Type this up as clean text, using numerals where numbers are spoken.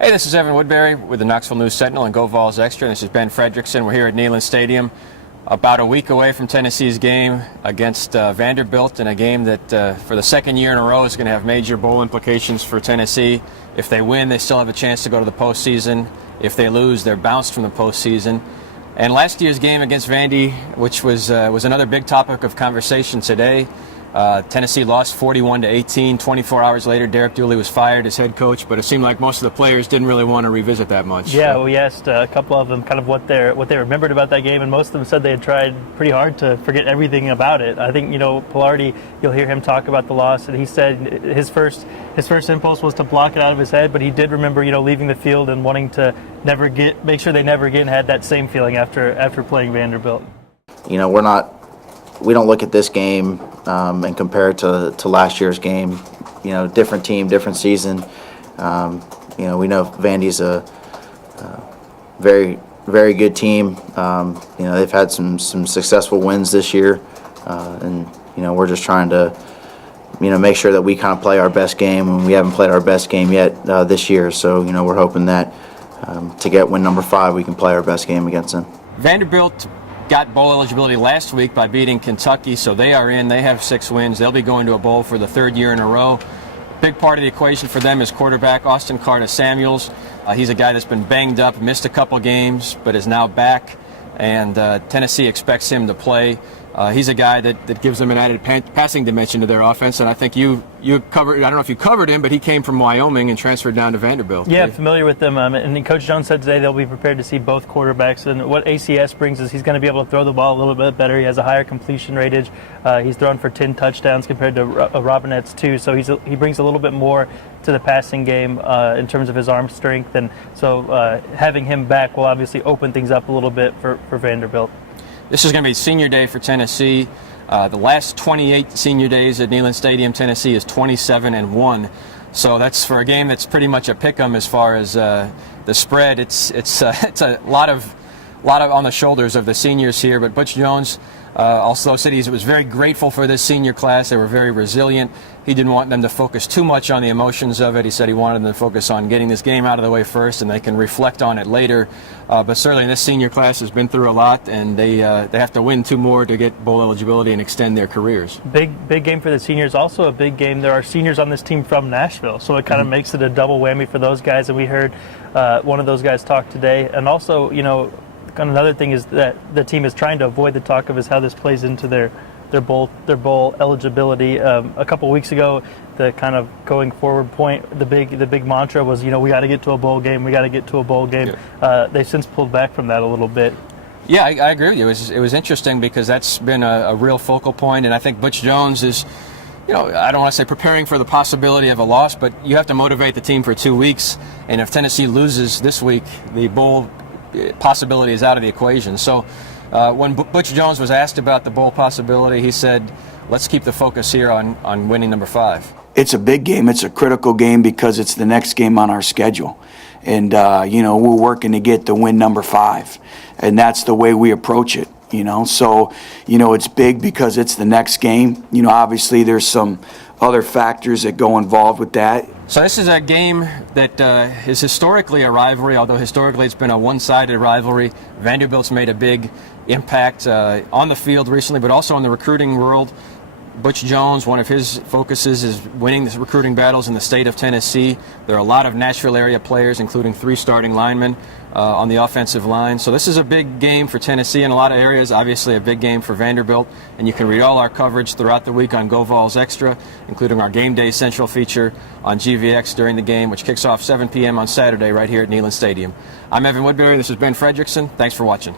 Hey, this is Evan Woodbery with the Knoxville News Sentinel and Go Vols Extra. And this is Ben Frederickson. We're here at Neyland Stadium, about a week away from Tennessee's game against Vanderbilt, in a game that for the second year in a row is going to have major bowl implications for Tennessee. If they win, they still have a chance to go to the postseason. If they lose, they're bounced from the postseason. And last year's game against Vandy, which was another big topic of conversation today. Tennessee lost 41-18. 24 hours later, Derek Dooley was fired as head coach, but it seemed like most of the players didn't really want to revisit that much. Yeah, we asked a couple of them kind of what they remembered about that game, and most of them said they had tried pretty hard to forget everything about it. I think, Pilardi, you'll hear him talk about the loss, and he said his first impulse was to block it out of his head, but he did remember, leaving the field and wanting to make sure they never again had that same feeling after playing Vanderbilt. We don't look at this game and compare it to last year's game. Different team, different season. We know Vandy's a very, very good team. They've had some successful wins this year, and we're just trying to make sure that we kind of play our best game, and we haven't played our best game yet this year. So we're hoping that to get win number 5, we can play our best game against them. Vanderbilt got bowl eligibility last week by beating Kentucky, so they are in. They have 6 wins. They'll be going to a bowl for the 3rd year in a row. Big part of the equation for them is quarterback Austin Carter-Samuels. He's a guy that's been banged up, missed a couple games, but is now back, and Tennessee expects him to play. He's a guy that gives them an added passing dimension to their offense, and I think you covered. I don't know if you covered him, but he came from Wyoming and transferred down to Vanderbilt. Yeah, familiar with them. And Coach Jones said today they'll be prepared to see both quarterbacks. And what ACS brings is he's going to be able to throw the ball a little bit better. He has a higher completion ratage. He's thrown for 10 touchdowns compared to Robinette's 2. So he brings a little bit more to the passing game in terms of his arm strength. And so having him back will obviously open things up a little bit for Vanderbilt. This is going to be senior day for Tennessee. The last 28 senior days at Neyland Stadium, Tennessee is 27-1. So that's for a game that's pretty much a pick-em as far as the spread. It's a lot of on the shoulders of the seniors here. But Butch Jones also said he was very grateful for this senior class. They were very resilient. He didn't want them to focus too much on the emotions of it. He said he wanted them to focus on getting this game out of the way first, and they can reflect on it later. But certainly this senior class has been through a lot, and they have to win 2 more to get bowl eligibility and extend their careers. Big game for the seniors. Also a big game. There are seniors on this team from Nashville, so it kind of makes it a double whammy for those guys. And we heard one of those guys talk today. And also, another thing is that the team is trying to avoid the talk of is how this plays into their bowl eligibility. A couple weeks ago, the kind of going forward point, the big mantra was, we got to get to a bowl game. We got to get to a bowl game. Yeah. They've since pulled back from that a little bit. Yeah, I agree with you. It was interesting because that's been a real focal point, and I think Butch Jones is, I don't want to say preparing for the possibility of a loss, but you have to motivate the team for 2 weeks, and if Tennessee loses this week, the bowl possibility is out of the equation. So when Butch Jones was asked about the bowl possibility, he said, let's keep the focus here on winning number 5. It's a big game. It's a critical game because it's the next game on our schedule. And, we're working to get the win number 5. And that's the way we approach it, So, it's big because it's the next game. Obviously there's some other factors that go involved with that. So this is a game that is historically a rivalry, although historically it's been a one-sided rivalry. Vanderbilt's made a big impact on the field recently, but also in the recruiting world. Butch Jones, one of his focuses is winning the recruiting battles in the state of Tennessee. There are a lot of Nashville area players, including 3 starting linemen on the offensive line. So this is a big game for Tennessee in a lot of areas, obviously a big game for Vanderbilt. And you can read all our coverage throughout the week on Go Vols Extra, including our Game Day Central feature on GVX during the game, which kicks off 7 p.m. on Saturday right here at Neyland Stadium. I'm Evan Woodbery. This is Ben Frederickson. Thanks for watching.